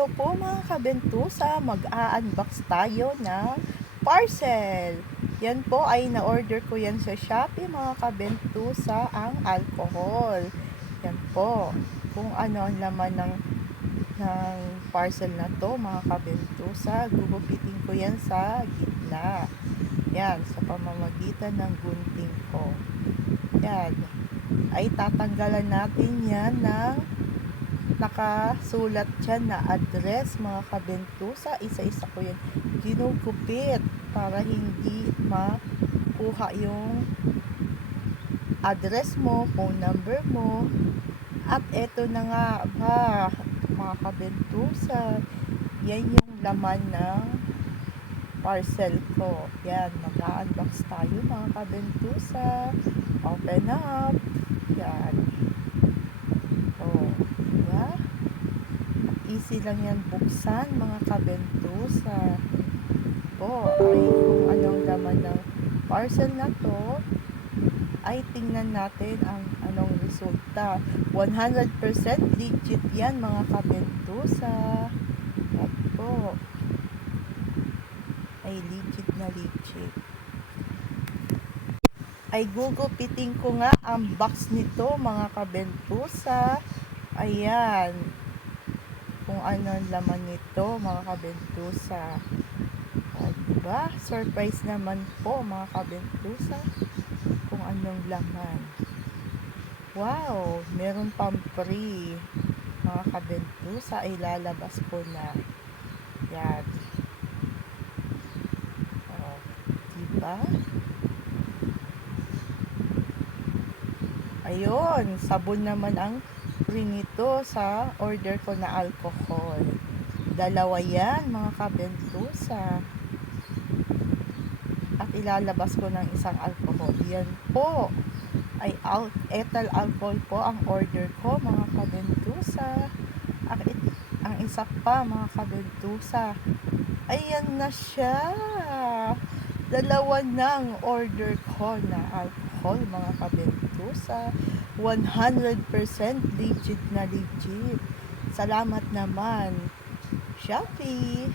Hello po mga kabentusa, mag-a-unbox tayo ng parcel. Yan po ay na-order ko yan sa Shopee mga kabentusa, ang alcohol. Yan po, kung ano ang laman ng parcel na to mga kabentusa, gugupitin ko yan sa gitna. Yan, sa pamamagitan ng gunting ko. Yan, ay tatanggalan natin yan ng nakasulat dyan na address mga kabentusa. Isa-isa ko yan ginugupit para hindi makuha yung address mo, phone number mo. At eto na nga ba mga kabentusa, yan yung laman ng parcel ko. Yan, mag-unbox tayo mga kabentusa. Open up. Yan. Oh, diba? Easy lang yan buksan mga kabentusa. Po, ay kung anong laman ng parcel na to, ay tingnan natin ang anong resulta. 100% legit yan mga kabentusa. At po, ay legit na legit. Ay gugupitin ko nga ang box nito mga kabentusa. Ayan, kung ano ang laman nito mga kabentusa. Diba? Surprise naman po mga kabentusa kung anong laman. Wow, meron pang free mga kabentusa. Ay lalabas ko na. Yan. Oh, diba? Ayun, sabon naman ang free nito sa order ko na alcohol. Dalawa yan mga kabentusa. At ilalabas ko ng isang alcohol. Yan po ay ethyl alcohol po ang order ko mga kabentusa. Ang isa pa mga kabentusa, ayan na siya. Dalawa ng order ko na alcohol mga kabentusa. 100% legit na legit. Salamat naman Shopee.